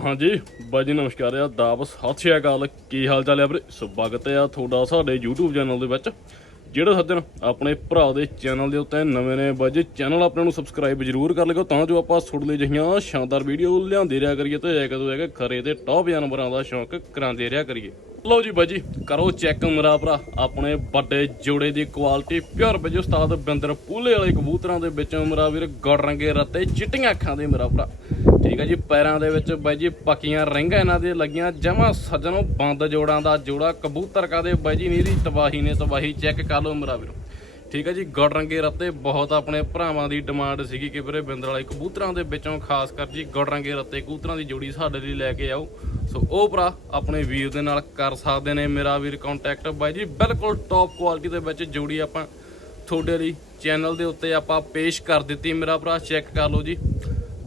ਹਾਂਜੀ ਬਾਈ ਜੀ ਨਮਸਕਾਰ ਆ ਦਾਬ ਸਤਿ ਸ਼੍ਰੀ ਅਕਾਲ। ਕੀ ਹਾਲ ਚਾਲ ਹੈ ਵੀਰੇ ਸਵਾਗਤ ਹੈ ਤੁਹਾਡਾ ਸਾਡੇ YouTube ਚੈਨਲ ਦੇ ਵਿੱਚ, ਜਿਹੜੇ ਸੱਜਣ ਆਪਣੇ ਭਰਾ ਦੇ ਚੈਨਲ ਦੇ ਉੱਤੇ ਨਵੇਂ ਨੇ। ਬਾਈ ਜੀ ਚੈਨਲ ਆਪਣੇ ਨੂੰ ਸਬਸਕ੍ਰਾਈਬ ਜ਼ਰੂਰ ਕਰ ਲਿਓ, ਤਾਂ ਜੋ ਆਪਾਂ ਤੁਹਾਡੇ ਲਈ ਜਿਹੀਆਂ ਸ਼ਾਨਦਾਰ ਵੀਡੀਓ ਲਿਆਉਂਦੇ ਰਿਹਾ ਕਰੀਏ ਤੇ ਇੱਕ ਦੋ ਇੱਕ ਖਰੇ ਤੇ ਟੌਪ ਜਾਨਵਰਾਂ ਦਾ ਸ਼ੌਂਕ ਕਰਾਉਂਦੇ ਰਿਹਾ ਕਰੀਏ। ਲਓ ਜੀ ਬਾਈ ਕਰੋ ਚੈੱਕ ਮੇਰਾ ਭਰਾ, ਆਪਣੇ ਵੱਡੇ ਜੋੜੇ ਦੀ ਕੁਆਲਿਟੀ ਪਿਓਰ ਬਾਈ ਉਸਤਾਦ ਬਿੰਦਰ ਪੂਲੇ ਵਾਲੇ ਕਬੂਤਰਾਂ ਦੇ ਵਿੱਚ ਮੇਰਾ ਵੀਰ, ਗੜ ਰੰਗੇ ਰੱਤੇ ਚਿੱਟੀਆਂ ਅੱਖਾਂ ਦੇ ਮੇਰਾ ਭਰਾ। ਠੀਕ ਹੈ ਜੀ, ਪੈਰਾਂ ਦੇ ਵਿੱਚ ਬਾਈ ਜੀ ਪੱਕੀਆਂ ਰਿੰਗਾਂ ਇਹਨਾਂ ਦੇ ਲੱਗੀਆਂ, ਜਮਾ ਸੱਜਣੋਂ ਬੰਦ ਜੋੜਾਂ ਦਾ ਜੋੜਾ, ਕਬੂਤਰ ਕਾਦੇ ਬਾਈ ਜੀ ਨੀਰੀ ਤਬਾਹੀ ਨੇ ਤਬਾਹੀ, ਚੈੱਕ ਕਰ ਲਓ ਮੇਰਾ ਵੀਰੋ। ਠੀਕ ਹੈ ਜੀ ਗੁੜ ਰੰਗੇ ਰੱਤੇ, ਬਹੁਤ ਆਪਣੇ ਭਰਾਵਾਂ ਦੀ ਡਿਮਾਂਡ ਸੀਗੀ ਕਿ ਵੀਰੇ ਬਿੰਦਰ ਵਾਲੇ ਕਬੂਤਰਾਂ ਦੇ ਵਿੱਚੋਂ ਖਾਸ ਕਰ ਜੀ ਗੁੜ ਰੰਗੇ ਰੱਤੇ, ਕਬੂਤਰਾਂ ਦੀ ਜੋੜੀ ਸਾਡੇ ਲਈ ਲੈ ਕੇ ਆਓ। ਸੋ ਉਹ ਭਰਾ ਆਪਣੇ ਵੀਰ ਦੇ ਨਾਲ ਕਰ ਸਕਦੇ ਨੇ ਮੇਰਾ ਵੀਰ ਕੰਟੈਕਟ ਬਾਈ ਜੀ, ਬਿਲਕੁਲ ਟੌਪ ਕੁਆਲਿਟੀ ਦੇ ਵਿੱਚ ਜੋੜੀ ਆਪਾਂ ਤੁਹਾਡੇ ਲਈ ਚੈਨਲ ਦੇ ਉੱਤੇ ਆਪਾਂ ਪੇਸ਼ ਕਰ ਦਿੱਤੀ ਮੇਰਾ ਭਰਾ, ਚੈੱਕ ਕਰ ਲਓ ਜੀ।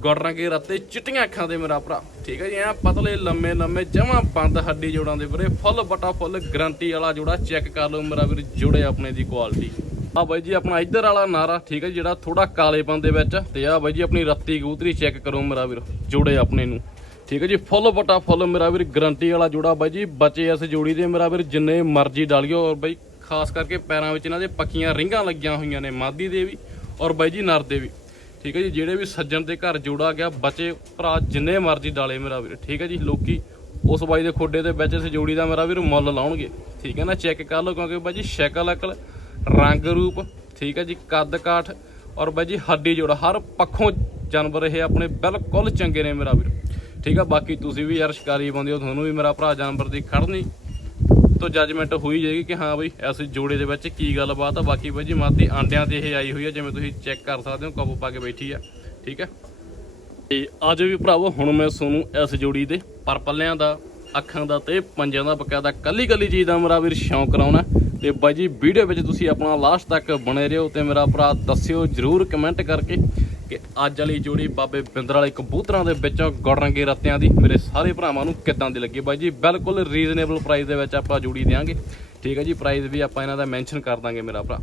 ਗੁੜ ਰੰਗੇ ਰੱਤੇ ਚਿੱਟੀਆਂ ਅੱਖਾਂ ਦੇ ਮੇਰਾ ਭਰਾ। ਠੀਕ ਹੈ ਜੀ, ਐ ਪਤਲੇ, ਲੰਮੇ ਲੰਮੇ, ਜਮਾਂ ਬੰਦ ਹੱਡੀ ਜੋੜਾਂ ਦੇ ਵੀਰੇ। ਫੁੱਲ ਬਟਾ ਫੁੱਲ ਗਰੰਟੀ ਵਾਲਾ ਜੋੜਾ ਚੈੱਕ ਕਰ ਲਓ ਮੇਰਾ ਵੀਰ, ਜੋੜੇ ਆਪਣੇ ਦੀ ਕੁਆਲਿਟੀ ਆ ਬਾਈ ਜੀ, ਆਪਣਾ ਇੱਧਰ ਵਾਲਾ ਨਾਰਾ, ਠੀਕ ਹੈ ਜਿਹੜਾ ਥੋੜਾ ਕਾਲੇਪਨ ਦੇ ਵਿੱਚ। ਤੇ ਆ ਬਾਈ ਜੀ, ਆਪਣੀ ਰੱਤੀ ਕਬੂਤਰੀ ਚੈੱਕ ਕਰੋ ਮੇਰਾ ਵੀਰ, ਜੋੜੇ ਆਪਣੇ ਨੂੰ। ਠੀਕ ਹੈ ਜੀ, ਫੁੱਲ ਬਟਾ ਫੁੱਲ ਮੇਰਾ ਵੀਰ, ਗਰੰਟੀ ਵਾਲਾ ਜੋੜਾ ਬਾਈ ਜੀ, ਬਚੇ ਇਸ ਜੋੜੀ ਦੇ ਮੇਰਾ ਵੀਰ, ਜਿੰਨੇ ਮਰਜ਼ੀ ਡਾਲਿਓ ਔਰ ਬਾਈ, ਖਾਸ ਕਰਕੇ ਪੈਰਾਂ ਵਿੱਚ ਇਹਨਾਂ ਦੇ ਪੱਕੀਆਂ ਰਿੰਗਾਂ ਲੱਗੀਆਂ ਹੋਈਆਂ ਨੇ, ਮਾਦੀ ਦੇ ਵੀ ਔਰ ਬਾਈ ਜੀ ਨਰ ਦੇ ਵੀ ਠੀਕ ਹੈ ਜੀ, ਜਿਹੜੇ ਵੀ ਸੱਜਣ ਦੇ ਘਰ ਜੋੜਾ ਗਿਆ, ਬਚੇ, ਭਰਾ ਜਿੰਨੇ ਮਰਜ਼ੀ ਡਾਲੇ ਮੇਰਾ ਵੀਰ, ਠੀਕ ਹੈ ਜੀ, ਲੋਕੀ ਉਸ ਬਾਈ ਦੇ ਖੋਡੇ ਦੇ ਵਿੱਚ ਸਜੋੜੀ ਦਾ ਮੇਰਾ ਵੀਰ ਮੁੱਲ ਲਾਉਣਗੇ। ਠੀਕ ਹੈ ਨਾ ਚੈੱਕ ਕਰ ਲਓ, ਕਿਉਂਕਿ ਬਾਈ ਜੀ ਸ਼ਕਲ ਅਕਲ, ਰੰਗ ਰੂਪ, ਠੀਕ ਹੈ ਜੀ, ਕੱਦ ਕਾਠ ਔਰ ਬਾਈ ਜੀ ਹੱਡੀ ਜੋੜਾ, ਹਰ ਪੱਖੋਂ ਜਾਨਵਰ ਇਹ ਆਪਣੇ ਬਿਲਕੁਲ ਚੰਗੇ ਨੇ ਮੇਰਾ ਵੀਰ। ਠੀਕ ਆ ਬਾਕੀ ਤੁਸੀਂ ਵੀ ਯਾਰ ਸ਼ਿਕਾਰੀ ਬੰਦੇ ਹੋ, ਤੁਹਾਨੂੰ ਵੀ ਮੇਰਾ ਭਰਾ ਜਾਨਵਰ ਦੀ ਖੜਨੀ ਤੋਂ ਜੱਜਮੈਂਟ ਹੋਈ ਜਾਏਗੀ ਕਿ ਹਾਂ ਬਈ ਇਸ ਜੋੜੇ ਦੇ ਵਿੱਚ ਕੀ ਗੱਲਬਾਤ ਆ, ਬਾਕੀ ਬਾਈ ਜੀ ਮਾਦੀ ਆਂਡਿਆਂ ਤੇ ਇਹ ਆਈ ਹੋਈ ਆ, ਜਿਵੇਂ ਤੁਸੀਂ ਚੈੱਕ ਕਰ ਸਕਦੇ ਹੋ ਕਾਬੂ ਪਾ ਕੇ ਬੈਠੀ ਆ, ਠੀਕ ਹੈ ਤੇ ਅੱਜ ਵੀ ਭਰਾਵੋ, ਹੁਣ ਮੈਂ ਤੁਹਾਨੂੰ ਇਸ ਜੋੜੀ ਦੇ ਪਰ ਪੱਲਿਆਂ ਦਾ, ਅੱਖਾਂ ਦਾ ਤੇ ਪੰਜਿਆਂ ਦਾ ਬਕਾਇਦਾ ਕੱਲੀ ਕੱਲੀ ਚੀਜ਼ ਦਾ ਮੇਰਾ ਵੀਰ ਸ਼ੌਂਕ ਕਰਾਉਣਾ। ਤੇ ਬਾਈ ਜੀ ਵੀਡੀਓ ਵਿੱਚ ਤੁਸੀਂ ਆਪਣਾ ਲਾਸਟ ਤੱਕ ਬਣੇ ਰਹੋ ਤੇ ਮੇਰਾ ਭਰਾ ਦੱਸਿਓ, ਜਰੂਰ ਕਮੈਂਟ ਕਰਕੇ। ਕਿ ਅੱਜ ਵਾਲੀ ਜੋੜੀ ਬਾਬੇ ਬਿੰਦਰ ਵਾਲੇ ਕਬੂਤਰਾਂ ਦੇ ਵਿੱਚੋਂ ਗੁੜ ਰੰਗੇ ਰੱਤਿਆਂ ਦੀ। ਮੇਰੇ ਸਾਰੇ ਭਰਾਵਾਂ ਨੂੰ ਕਿੱਦਾਂ ਦੀ ਲੱਗੀ ਬਾਈ ਜੀ? ਬਿਲਕੁਲ ਰੀਜ਼ਨੇਬਲ ਪ੍ਰਾਈਸ ਦੇ ਵਿੱਚ ਆਪਾਂ ਜੋੜੀ ਦੇਵਾਂਗੇ ਠੀਕ ਹੈ ਜੀ ਪ੍ਰਾਈਸ ਵੀ ਆਪਾਂ ਇਹਨਾਂ ਦਾ ਮੈਂਸ਼ਨ ਕਰ ਦਾਂਗੇ ਮੇਰਾ ਭਰਾ।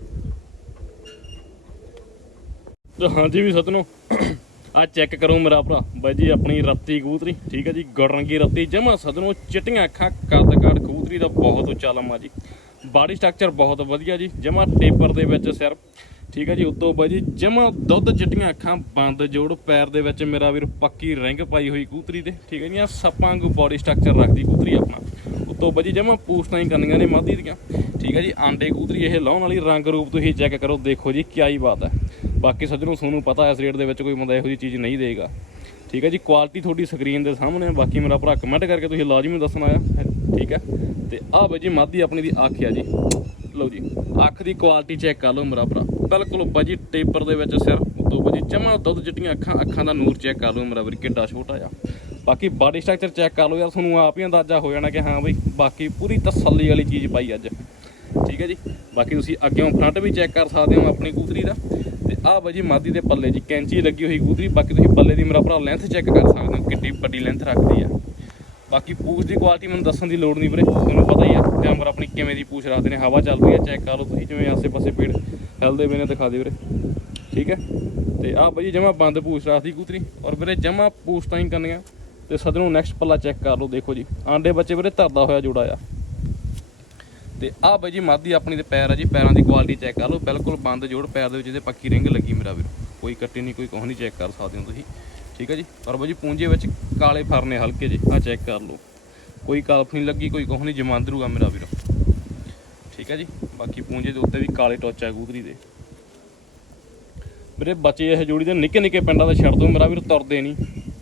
ਹਾਂਜੀ ਵੀ ਸਤਨੋ ਆ ਚੈੱਕ ਕਰੋ ਮੇਰਾ ਭਰਾ। ਬਾਈ ਜੀ, ਆਪਣੀ ਰੱਤੀ ਕਬੂਤਰੀ। ਠੀਕ ਹੈ ਜੀ ਗੁੜਰੰਗੀ ਰੱਤੀ। ਜਮਾ ਸਦਨੋਂ ਚਿੱਟੀਆਂ ਅੱਖਾਂ ਕੱਦ ਕਾੜ ਕਬੂਤਰੀ ਦਾ ਬਹੁਤ ਉੱਚਾ ਲੰਮਾ ਜੀ। ਬਾਡੀ ਸਟਰਕਚਰ ਬਹੁਤ ਵਧੀਆ ਜੀ। ਜਮਾ ਟੇਪਰ ਦੇ ਵਿੱਚ ਸਿਰ ਠੀਕ ਹੈ ਜੀ, ਉੱਤੋਂ ਬਾਈ ਜੀ, ਜਮਾ ਦੁੱਧ ਚਿੱਟੀਆਂ ਅੱਖਾਂ ਬੰਦ ਜੋੜ, ਪੈਰ ਦੇ ਵਿੱਚ ਮੇਰਾ ਵੀਰ ਪੱਕੀ ਰਿੰਗ ਪਾਈ ਹੋਈ ਕੂਤਰੀ ਤੇ, ਠੀਕ ਹੈ ਜੀ ਆ ਸੱਪਾਂ ਵਾਂਗੂ ਬਾਡੀ ਸਟਰਕਚਰ ਰੱਖਦੀ ਕੂਤਰੀ ਆਪਣਾ। ਉੱਤੋਂ ਬਾਈ ਜੀ, ਜਮਾ ਪੂਛਤਾਂ ਹੀ ਕਰਨੀਆਂ ਨੇ ਮਾਦੀ ਦੀਆਂ। ਠੀਕ ਹੈ ਜੀ, ਆਂਡੇ ਕੂਤਰੀ ਇਹ ਲਾਉਣ ਵਾਲੀ ਰੰਗ ਰੂਪ ਤੁਸੀਂ ਚੈੱਕ ਕਰੋ, ਦੇਖੋ ਜੀ ਕੀ ਹੀ ਬਾਤ ਹੈ। ਬਾਕੀ ਸੱਜਣੋਂ, ਤੁਹਾਨੂੰ ਪਤਾ ਇਸ ਰੇਟ ਦੇ ਵਿੱਚ ਕੋਈ ਬੰਦਾ ਇਹੋ ਜਿਹੀ ਚੀਜ਼ ਨਹੀਂ ਦੇਗਾ। ਠੀਕ ਹੈ ਜੀ ਕੁਆਲਿਟੀ ਤੁਹਾਡੀ ਸਕਰੀਨ ਦੇ ਸਾਹਮਣੇ ਹੈ। ਬਾਕੀ ਮੇਰਾ ਭਰਾ ਕਮੈਂਟ ਕਰਕੇ ਤੁਸੀਂ ਲਾਜ਼ਮੀ ਦੱਸਣਾ ਆ ਠੀਕ ਹੈ, ਤੇ ਆਹ ਬਾਈ ਜੀ, ਮਾਦੀ ਆਪਣੀ ਦੀ ਆਖਿਆ ਜੀ। ਲਓ ਜੀ, ਅੱਖ ਦੀ ਕੁਆਲਿਟੀ ਚੈੱਕ ਕਰ ਲਓ ਮੇਰਾ ਭਰਾ। ਬਿਲਕੁਲ ਬਾਜੀ ਟੇਪਰ ਦੇ ਵਿੱਚ ਸਿਰ ਉਤੋਂ ਬਾਜੀ ਚਮਾ ਦੁੱਧ ਚਿੱਟੀਆਂ ਅੱਖਾਂ ਅੱਖਾਂ ਦਾ ਨੂਰ ਚੈੱਕ ਕਰ ਲਓ ਮੇਰਾ ਵੀਰ, ਕਿੱਡਾ ਛੋਟਾ ਆ। ਬਾਕੀ ਬਾਡੀ ਸਟਰਕਚਰ ਚੈੱਕ ਕਰ ਲਓ ਯਾਰ, ਤੁਹਾਨੂੰ ਆਪ ਹੀ ਅੰਦਾਜ਼ਾ ਹੋ ਜਾਣਾ ਕਿ ਹਾਂ ਬਈ, ਬਾਕੀ ਪੂਰੀ ਤਸੱਲੀ ਵਾਲੀ ਚੀਜ਼ ਪਾਈ ਅੱਜ। ਠੀਕ ਹੈ ਜੀ? ਬਾਕੀ ਤੁਸੀਂ ਅੱਗੇੋਂ ਫਰੰਟ ਵੀ ਚੈੱਕ ਕਰ ਸਕਦੇ ਹੋ ਆਪਣੀ ਕੂਤਰੀ ਦਾ। ਤੇ ਆਹ ਬਾਈ ਜੀ ਮਾਦੀ ਦੇ ਪੱਲੇ ਜੀ, ਕੈਂਚੀ ਲੱਗੀ ਹੋਈ ਕੂਤਰੀ, ਬਾਕੀ ਤੁਸੀਂ ਪੱਲੇ ਦੀ ਮੇਰਾ ਭਰਾ ਲੈਂਥ ਚੈੱਕ ਕਰ ਸਕਦੇ ਹੋ, ਕਿੱਡੀ ਵੱਡੀ ਲੈਂਥ ਰੱਖਦੀ ਆ। ਬਾਕੀ ਪੂਛ ਦੀ ਕੁਆਲਿਟੀ ਮੈਨੂੰ ਦੱਸਣ ਦੀ ਲੋੜ ਨਹੀਂ ਵੀਰੇ। ਤੁਹਾਨੂੰ ਪਤਾ ਹੀ ਆ ਜਾਨਵਰ ਆਪਣੀ ਕਿਵੇਂ ਦੀ ਪੂਛ ਰੱਖਦੇ ਨੇ ਹਵਾ ਚੱਲ ਰਹੀ ਆ ਚੈੱਕ ਕਰ ਲਓ ਤੁਸੀਂ ਜਿਵੇਂ ਆਸੇ-ਪਾਸੇ ਪੇੜ ਹਿਲਦੇ ਪਏ ਨੇ, ਦਿਖਾ ਦੇ ਵੀਰੇ। ਠੀਕ ਹੈ? ਤੇ ਆਹ ਬਾਈ ਜਮਾ ਬੰਦ ਪੂਛ ਰੱਖਦੀ ਕੂਤਰੀ। ਔਰ ਵੀਰੇ ਜਮਾ ਪੂਛ ਤਾਂ ਹੀ ਕਰਨੀਆਂ। ਤੇ ਸਦਨੋਂ ਨੈਕਸਟ ਪੱਲਾ ਚੈੱਕ ਕਰ ਲਓ, ਦੇਖੋ ਜੀ। ਆਂਡੇ ਬੱਚੇ ਵੀਰੇ ਧਰਦਾ ਹੋਇਆ ਜੋੜਾ ਆ। ਤੇ ਆਹ ਬਾਈ ਜੀ ਮਾਦੀ ਆਪਣੀ ਦੇ ਪੈਰ ਆ ਜੀ, ਪੈਰਾਂ ਦੀ ਕੁਆਲਿਟੀ ਚੈੱਕ ਕਰ ਲਓ। ਬਿਲਕੁਲ ਬੰਦ ਜੋੜ, ਪੈਰ ਦੇ ਵਿੱਚ ਇਹਦੇ ਪੱਕੀ ਰਿੰਗ ਲੱਗੀ ਮੇਰਾ ਵੀਰ। ਕੋਈ ਕੱਟੀ ਨਹੀਂ, ਕੋਈ ਕੁਛ ਨਹੀਂ ਚੈੱਕ ਕਰ ਸਕਦੇ ਹੋ ਤੁਸੀਂ। ਠੀਕ ਹੈ ਜੀ? ਔਰ ਬਾਈ ਜੀ ਪੂੰਜੇ ਵਿੱਚ ਕਾਲੇ ਫਰਨੇ ਹਲਕੇ ਜੇ ਆ ਚੈੱਕ ਕਰ ਲਓ। ਕੋਈ ਕਲਫ ਨਹੀਂ ਲੱਗੀ, ਕੋਈ ਕੁਛ ਨਹੀਂ ਜਮਾਂਦਰੂਗਾ ਮੇਰਾ ਵੀਰ। ਠੀਕ ਹੈ ਜੀ? ਬਾਕੀ ਪੂੰਜੇ ਦੇ ਉੱਤੇ ਵੀ ਕਾਲੇ ਟੋਚਾ ਗੂਦਰੀ ਦੇ। ਵੀਰੇ ਬੱਚੇ ਇਹ ਜੋੜੀ ਦੇ ਨਿੱਕੇ ਨਿੱਕੇ ਪਿੰਡਾਂ ਦਾ ਛੱਡ ਦੋ ਮੇਰਾ ਵੀਰ ਤੁਰਦੇ ਨਹੀਂ।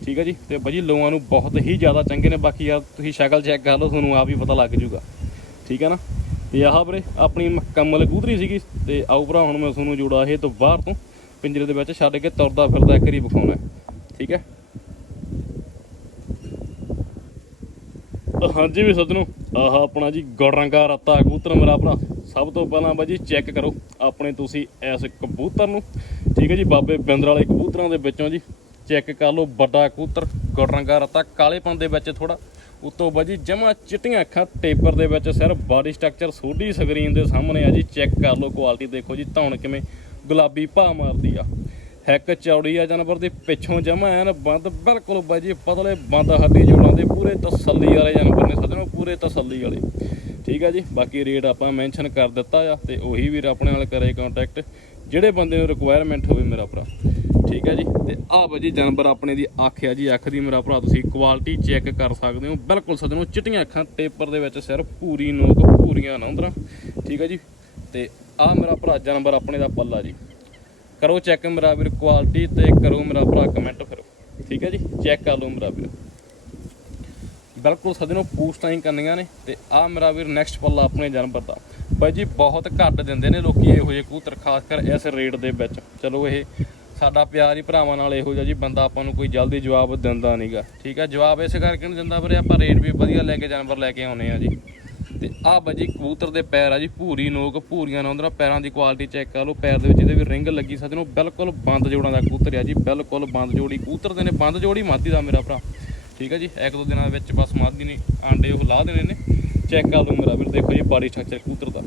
ਠੀਕ ਹੈ ਜੀ? ਤੇ ਬਾਜੀ ਲੋਆਂ ਨੂੰ ਬਹੁਤ ਹੀ ਜ਼ਿਆਦਾ ਚੰਗੇ ਨੇ। ਬਾਕੀ ਯਾਰ ਤੁਸੀਂ ਸ਼ਕਲ ਚੈੱਕ ਕਰ ਲਓ, ਤੁਹਾਨੂੰ ਆਪ ਹੀ ਪਤਾ ਲੱਗ ਜੂਗਾ ਠੀਕ ਹੈ ਨਾ? ਤੇ ਆਹ ਵੀਰੇ ਆਪਣੀ ਮੁਕੰਮਲ ਕੂਦਰੀ ਸੀਗੀ। ਤੇ ਆਓ ਭਰਾ, ਹੁਣ ਮੈਂ ਤੁਹਾਨੂੰ ਜੋੜਾ ਇਹ ਤੋਂ ਬਾਹਰ ਤੋਂ ਪਿੰਜਰੇ ਦੇ ਵਿੱਚ ਛੱਡ ਕੇ ਤੁਰਦਾ ਫਿਰਦਾ ਇੱਕ ਵਾਰੀ ਵਿਖਾਉਣਾ। ਠੀਕ ਹੈ। ਹਾਂਜੀ ਵੀ ਸੱਜਣੋ, ਆਹ ਆਪਣਾ ਜੀ ਗੁੜਰੰਗਾ ਰੱਤਾ ਕਬੂਤਰ ਮੇਰਾ ਭਰਾ ਸਭ ਤੋਂ ਪਹਿਲਾਂ ਬਾਜੀ ਚੈੱਕ ਕਰੋ ਆਪਣੇ ਤੁਸੀਂ ਇਸ ਕਬੂਤਰ ਨੂੰ। ਠੀਕ ਹੈ ਜੀ, ਬਾਬੇ ਬਿੰਦਰ ਵਾਲੇ ਕਬੂਤਰਾਂ ਦੇ ਵਿੱਚੋਂ ਜੀ ਚੈੱਕ ਕਰ ਲਓ ਵੱਡਾ ਕਬੂਤਰ ਗੁੜਰੰਗਾ ਰੱਤਾ ਕਾਲੇਪਨ ਦੇ ਵਿੱਚ ਥੋੜਾ ਉਤੋਂ ਬਾਜੀ ਜਮਾ ਚਿੱਟੀਆਂ ਅੱਖਾਂ ਟੇਪਰ ਦੇ ਵਿੱਚ ਸਿਰ ਬਾਡੀ ਸਟਰਕਚਰ ਸੋਢੀ ਸਕਰੀਨ ਦੇ ਸਾਹਮਣੇ ਆ ਜੀ। ਚੈੱਕ ਕਰ ਲਓ ਕੁਆਲਿਟੀ ਦੇਖੋ ਜੀ, ਧੌਣ ਕਿਵੇਂ, ਗੁਲਾਬੀ ਭਾ ਮਾਰਦੀ ਆ। ਹੈਕ ਚੌੜੀ ਆ ਜਾਨਵਰ ਦੇ ਪਿੱਛੋਂ ਜਮਾ ਐਨ ਬੰਦ, ਬਿਲਕੁਲ ਬਾਈ ਜੀ ਪਤਲੇ ਬੰਦ ਹੱਡੀ ਜੋੜਾਂ ਦੇ, ਪੂਰੇ ਤਸੱਲੀ ਵਾਲੇ ਜਾਨਵਰ ਨੇ ਸੱਜਣੋ ਪੂਰੇ ਤਸੱਲੀ ਵਾਲੇ। ਠੀਕ ਆ ਜੀ, ਬਾਕੀ ਰੇਟ ਆਪਾਂ ਮੈਂਸ਼ਨ ਕਰ ਦਿੱਤਾ ਆ, ਤੇ ਉਹੀ ਵੀਰ ਆਪਣੇ ਨਾਲ ਕਰੇ ਕੰਟੈਕਟ ਜਿਹੜੇ ਬੰਦੇ ਨੂੰ ਰਿਕੁਆਇਰਮੈਂਟ ਹੋਵੇ ਮੇਰਾ ਭਰਾ। ਠੀਕ ਹੈ ਜੀ, ਤੇ ਆਹ ਬਾਜੀ ਜਾਨਵਰ ਆਪਣੇ ਦੀ ਅੱਖ ਆ ਜੀ, ਅੱਖ ਦੀ ਮੇਰਾ ਭਰਾ, ਤੁਸੀਂ ਕੁਆਲਿਟੀ ਚੈੱਕ ਕਰ ਸਕਦੇ ਹੋ। ਬਿਲਕੁਲ ਸੱਜਣੋ ਚਿੱਟੀਆਂ ਅੱਖਾਂ ਟੇਪਰ ਦੇ ਵਿੱਚ ਸਿਰਫ ਪੂਰੀ ਨੋਕ, ਪੂਰੀਆਂ ਨੌਂਦਰਾਂ ਠੀਕ ਹੈ ਜੀ, ਤੇ ਆਹ ਮੇਰਾ ਭਰਾ ਜਾਨਵਰ ਆਪਣੇ ਦਾ ਪੱਲਾ ਜੀ। ਕਰੋ ਚੈੱਕ ਮੇਰਾ ਵੀਰ ਕੁਆਲਿਟੀ ਤੇ ਕਰੋ ਮੇਰਾ ਭਰਾ ਕਮੈਂਟ ਫਿਰ। ਠੀਕ ਹੈ ਜੀ? ਚੈੱਕ ਕਰ ਲਓ ਮੇਰਾ ਵੀਰ। ਬਿਲਕੁਲ ਸੱਜਣੋ ਪੂਸਟਾਂ ਹੀ ਕਰਨੀਆਂ ਨੇ ਤੇ ਆਹ ਮੇਰਾ ਵੀਰ ਨੈਕਸਟ ਪੱਲਾ ਆਪਣੇ ਜਾਨਵਰ ਦਾ। ਬਾਈ ਜੀ, ਬਹੁਤ ਘੱਟ ਦਿੰਦੇ ਨੇ ਲੋਕੀ ਇਹੋ ਜਿਹੇ ਕੂਤਰ ਖਾਸ ਕਰ ਇਸ ਰੇਟ ਦੇ ਵਿੱਚ। ਚਲੋ ਇਹ ਸਾਡਾ ਪਿਆਰ ਹੀ ਭਰਾਵਾਂ ਨਾਲ ਇਹੋ ਜਿਹਾ ਜੀ, ਬੰਦਾ ਆਪਾਂ ਨੂੰ ਕੋਈ ਜਲਦੀ ਜਵਾਬ ਦਿੰਦਾ ਨਹੀਂਗਾ ਠੀਕ ਹੈ? ਜਵਾਬ ਇਸ ਕਰਕੇ ਨਹੀਂ ਦਿੰਦਾ ਵੀਰੇ, ਆਪਾਂ ਰੇਟ ਵੀ ਵਧੀਆ ਲੈ ਕੇ ਜਾਨਵਰ ਲੈ ਕੇ ਆਉਨੇ ਆ ਜੀ। ਤੇ ਆਹ ਬਾਜੀ ਕਬੂਤਰ ਦੇ ਪੈਰ ਆ ਜੀ, ਭੂਰੀ ਨੋਕ, ਭੂਰੀਆਂ ਨੌਂਦਰਾ ਪੈਰਾਂ ਦੀ ਕੁਆਲਿਟੀ ਚੈੱਕ ਕਰ ਲਓ, ਪੈਰ ਦੇ ਵਿੱਚ ਇਹਦੇ ਵੀ ਰਿੰਗ ਲੱਗੀ ਸੱਜਣੋ ਬਿਲਕੁਲ ਬੰਦ ਜੋੜਾਂ ਦਾ ਕਬੂਤਰ ਆ ਜੀ, ਬਿਲਕੁਲ ਬੰਦ ਜੋੜੀ, ਕਬੂਤਰ ਦੇ ਨੇ ਬੰਦ ਜੋੜੀ, ਮਾਦੀ ਦਾ ਮੇਰਾ ਭਰਾ। ਠੀਕ ਹੈ ਜੀ, ਇੱਕ ਦੋ ਦਿਨਾਂ ਦੇ ਵਿੱਚ ਬਸ ਮਾਦੀ ਨੇ ਆਂਡੇ ਉਹ ਲਾ ਦੇਣੇ ਨੇ ਚੈੱਕ ਕਰ ਲਓ ਮੇਰਾ ਵੀਰ, ਦੇਖੋ ਜੀ ਬਾਡੀ ਸਟਰਕਚਰ ਕਬੂਤਰ ਦਾ।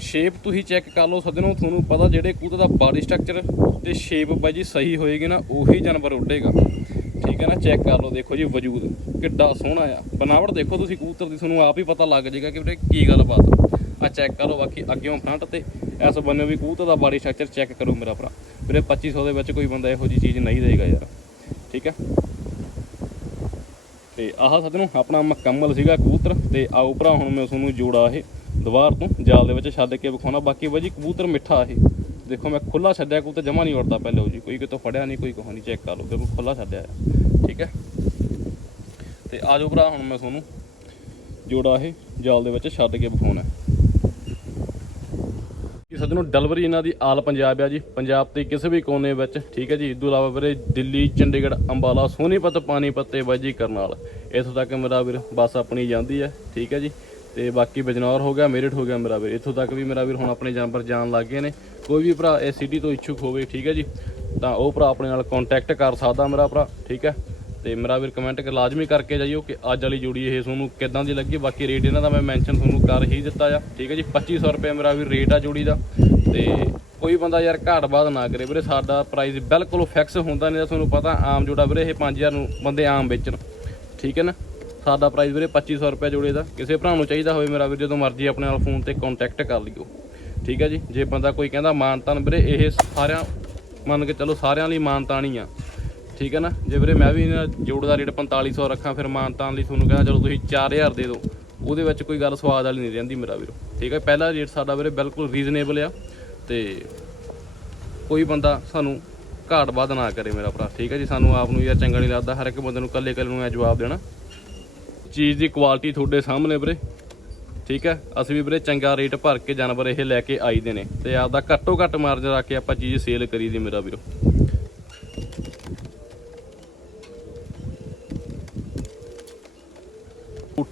ਸ਼ੇਪ ਤੁਸੀਂ ਚੈੱਕ ਕਰ ਲਓ ਸੱਜਣੋ ਤੁਹਾਨੂੰ ਪਤਾ ਜਿਹੜੇ ਕਬੂਤਰ ਦਾ ਬਾਡੀ ਸਟਰਕਚਰ ਤੇ ਸ਼ੇਪ ਬਾਈ ਜੀ ਸਹੀ ਹੋਏਗੀ ਨਾ, ਉਹੀ ਜਾਨਵਰ ਉੱਡੇਗਾ। ਠੀਕ ਹੈ ਨਾ ਚੈੱਕ ਕਰ ਲਓ, ਦੇਖੋ ਜੀ, ਵਜੂਦ ਕਿੱਡਾ ਸੋਹਣਾ ਆ। ਬਨਾਵਟ ਦੇਖੋ ਤੁਸੀਂ ਕਬੂਤਰ ਦੀ, ਤੁਹਾਨੂੰ ਆਪ ਹੀ ਪਤਾ ਲੱਗ ਜਾਏਗਾ ਕਿ ਵੀਰੇ ਕੀ ਗੱਲਬਾਤ ਆ। ਚੈੱਕ ਕਰੋ ਬਾਕੀ ਅੱਗੇੋਂ ਫਰੰਟ ਤੇ ਇਸ ਬੰਨੇ ਵੀ ਕਬੂਤਰ ਦਾ ਬਾਡੀ ਸਟਰਕਚਰ ਚੈੱਕ ਕਰੋ ਮੇਰਾ ਭਰਾ। ਵੀਰੇ 2500 ਦੇ ਵਿੱਚ ਕੋਈ ਬੰਦਾ ਇਹੋ ਜੀ ਚੀਜ਼ ਨਹੀਂ ਦੇਗਾ ਯਾਰ। ਠੀਕ ਹੈ? ਤੇ ਆਹ ਸੱਜਣੋ, ਆਪਣਾ ਮੁਕੰਮਲ ਸੀਗਾ ਕਬੂਤਰ। ਤੇ ਆਓ ਭਰਾ, ਹੁਣ ਮੈਂ ਤੁਹਾਨੂੰ ਜੋੜਾ ਇਹ ਦੁਬਾਰ ਤੋਂ ਜਾਲ ਦੇ ਵਿੱਚ ਛੱਡ ਕੇ ਵਿਖਾਉਣਾ। ਬਾਕੀ ਬਾਜੀ ਕਬੂਤਰ ਮਿੱਠਾ ਇਹ। ਦੇਖੋ ਮੈਂ ਖੁੱਲਾ ਛੱਡਿਆ, ਕੋਈ ਤਾਂ ਜਮਾ ਨਹੀਂ ਉੜਦਾ ਪਹਿਲੇ ਉਹ ਜੀ। ਕੋਈ ਕਿਤੋਂ ਫੜਿਆ ਨਹੀਂ, ਕੋਈ ਕੋਹ ਨਹੀਂ ਚੈੱਕ ਕਰ ਲਓ ਬਿਲਕੁਲ ਖੁੱਲਾ ਛੱਡਿਆ। ਹੈ ਠੀਕ ਹੈ? ਤੇ ਆਜੋ ਭਰਾ, ਹੁਣ ਮੈਂ ਤੁਹਾਨੂੰ ਜੋੜਾ ਇਹ ਜਾਲ ਦੇ ਵਿੱਚ ਛੱਡ ਕੇ ਵਿਖਾਉਣਾ ਕਿ ਸੱਜਣੋ, ਡਲਵਰੀ ਇਹਨਾਂ ਦੀ ਆਲ ਪੰਜਾਬ ਆ ਜੀ। ਪੰਜਾਬ ਤੇ ਕਿਸੇ ਵੀ ਕੋਨੇ ਵਿੱਚ, ਠੀਕ ਹੈ ਜੀ? ਇਦੋਂ ਇਲਾਵਾ ਵੀਰੇ, ਦਿੱਲੀ, ਚੰਡੀਗੜ੍ਹ, ਅੰਬਾਲਾ, ਸੋਨੀਪਤ, ਪਾਣੀਪਤ ਤੇ ਵਾਜੀ ਕਰਨਾਲ। ਇੱਥੋਂ ਤੱਕ ਮੇਰਾ ਵੀਰ ਬੱਸ ਆਪਣੀ ਜਾਂਦੀ ਹੈ, ਠੀਕ ਹੈ ਜੀ? ਤੇ ਬਾਕੀ ਬਜਨੌਰ ਹੋ ਗਿਆ, ਮੇਰਠ ਹੋ ਗਿਆ ਮੇਰਾ ਵੀਰ। ਇੱਥੋਂ ਤੱਕ ਵੀ ਮੇਰਾ ਵੀਰ ਹੁਣ ਆਪਣੇ ਜਾਨਵਰ ਜਾਣ ਲੱਗ ਗਏ ਨੇ। ਕੋਈ ਵੀ ਭਰਾ ਇਸ ਸਿਟੀ ਤੋਂ ਇੱਛੁਕ ਹੋਵੇ, ਠੀਕ ਹੈ ਜੀ, ਤਾਂ ਉਹ ਭਰਾ ਆਪਣੇ ਨਾਲ ਕੰਟੈਕਟ ਕਰ ਸਕਦਾ ਮੇਰਾ ਭਰਾ, ਠੀਕ ਹੈ। ਤੇ ਮੇਰਾ ਵੀਰ ਕਮੈਂਟ ਕਰ ਲਾਜ਼ਮੀ ਕਰਕੇ ਜਾਈਓ ਕਿ ਅੱਜ ਵਾਲੀ ਜੋੜੀ ਇਹ ਤੁਹਾਨੂੰ ਕਿੱਦਾਂ ਦੀ ਲੱਗੀ। ਬਾਕੀ ਰੇਟ ਇਹਨਾਂ ਦਾ ਮੈਂ ਮੈਂਸ਼ਨ ਤੁਹਾਨੂੰ ਕਰ ਹੀ ਦਿੱਤਾ ਆ, ਠੀਕ ਹੈ ਜੀ। 2500 ਰੁਪਏ ਮੇਰਾ ਵੀਰ ਰੇਟ ਆ ਜੋੜੀ ਦਾ। ਤੇ ਕੋਈ ਬੰਦਾ ਯਾਰ ਘਾਟ ਬਾਦ ਨਾ ਕਰੇ ਵੀਰੇ, ਸਾਡਾ ਪ੍ਰਾਈਸ ਬਿਲਕੁਲ ਫਿਕਸ ਹੁੰਦਾ ਨਹੀਂ ਤਾਂ ਤੁਹਾਨੂੰ ਪਤਾ ਆਮ ਜੋੜਾ ਵੀਰੇ, ਇਹ 5000 ਨੂੰ ਬੰਦੇ ਆਮ ਵੇਚਣ, ਠੀਕ ਹੈ ਨਾ। ਸਾਡਾ ਪ੍ਰਾਈਸ ਵੀਰੇ 2500 ਰੁਪਏ ਜੋੜੇ ਦਾ। ਕਿਸੇ ਭਰਾ ਨੂੰ ਚਾਹੀਦਾ ਹੋਵੇ ਮੇਰਾ ਵੀਰ, ਜਦੋਂ ਮਰਜ਼ੀ ਆਪਣੇ ਨਾਲ ਫੋਨ ਤੇ ਕੰਟੈਕਟ ਕਰ ਲਿਓ। ਠੀਕ ਹੈ ਜੀ? ਜੇ ਬੰਦਾ ਕੋਈ ਕਹਿੰਦਾ ਮਾਨਤਾਨ ਵੀਰੇ, ਇਹ ਸਾਰਿਆਂ, ਮੰਨ ਕੇ ਚਲੋ ਸਾਰਿਆਂ ਲਈ ਮਾਨਤਾਨ ਹੀ ਆ। ਠੀਕ ਹੈ ਨਾ? ਜੇ ਵੀਰੇ ਮੈਂ ਵੀ ਇਹਨਾਂ ਜੋੜ ਦਾ ਰੇਟ 4500 ਰੱਖਾਂ, ਫਿਰ ਮਾਨਤਾਨ ਲਈ ਤੁਹਾਨੂੰ ਕਹਿੰਦਾ ਚਲੋ ਤੁਸੀਂ 4000 ਦੇ ਦਿਓ। ਉਹਦੇ ਵਿੱਚ ਕੋਈ ਗੱਲ ਸਵਾਦ ਵਾਲੀ ਨਹੀਂ ਰਹਿੰਦੀ ਮੇਰਾ ਵੀਰੋ। ਠੀਕ ਹੈ? ਪਹਿਲਾ ਰੇਟ ਸਾਡਾ ਵੀਰੇ ਬਿਲਕੁਲ ਰੀਜ਼ਨੇਬਲ ਆ ਤੇ ਕੋਈ ਬੰਦਾ ਸਾਨੂੰ ਘਾਟ ਵੱਧ ਨਾ ਕਰੇ ਮੇਰਾ ਭਰਾ। ਠੀਕ ਹੈ ਜੀ? ਸਾਨੂੰ ਆਪ ਨੂੰ ਯਾਰ ਚੰਗਾ ਨਹੀਂ ਲੱਗਦਾ, ਹਰ ਇੱਕ ਬੰਦੇ ਨੂੰ ਇਕੱਲੇ ਇਕੱਲੇ ਨੂੰ ਇਹ ਜਵਾਬ ਦੇਣਾ। ਚੀਜ਼ ਦੀ ਕੁਆਲਿਟੀ ਤੁਹਾਡੇ ਸਾਹਮਣੇ ਵੀਰੇ। ਠੀਕ ਹੈ? ਅਸੀਂ ਵੀ ਵੀਰੇ ਚੰਗਾ ਰੇਟ ਭਰ ਕੇ ਜਾਨਵਰ ਇਹ ਲੈ ਕੇ ਆਈਦੇ ਨੇ। ਤੇ ਆਪਦਾ ਘੱਟੋ ਘੱਟ ਮਾਰਜਨ ਰੱਖ ਕੇ ਆਪਾਂ ਚੀਜ਼ ਸੇਲ ਕਰੀ ਦੀ ਮੇਰਾ ਵੀਰੋ।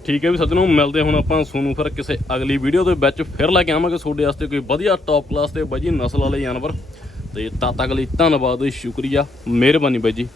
ਠੀਕ ਹੈ ਵੀ ਸੱਜਣੋ, ਮਿਲਦੇ ਹੁਣ ਆਪਾਂ ਸੋਨੂੰ ਫਿਰ ਕਿਸੇ ਅਗਲੀ ਵੀਡੀਓ ਦੇ ਵਿੱਚ। ਫਿਰ ਲੈ ਕੇ ਆਵਾਂਗੇ ਤੁਹਾਡੇ ਵਾਸਤੇ ਕੋਈ ਵਧੀਆ ਟੌਪ ਕਲਾਸ ਤੇ ਬਾਈ ਜੀ ਨਸਲ ਵਾਲੇ ਜਾਨਵਰ। ਤੇ ਤਦ ਤੱਕ ਲਈ ਧੰਨਵਾਦ, ਸ਼ੁਕਰੀਆ, ਮਿਹਰਬਾਨੀ ਬਾਈ ਜੀ।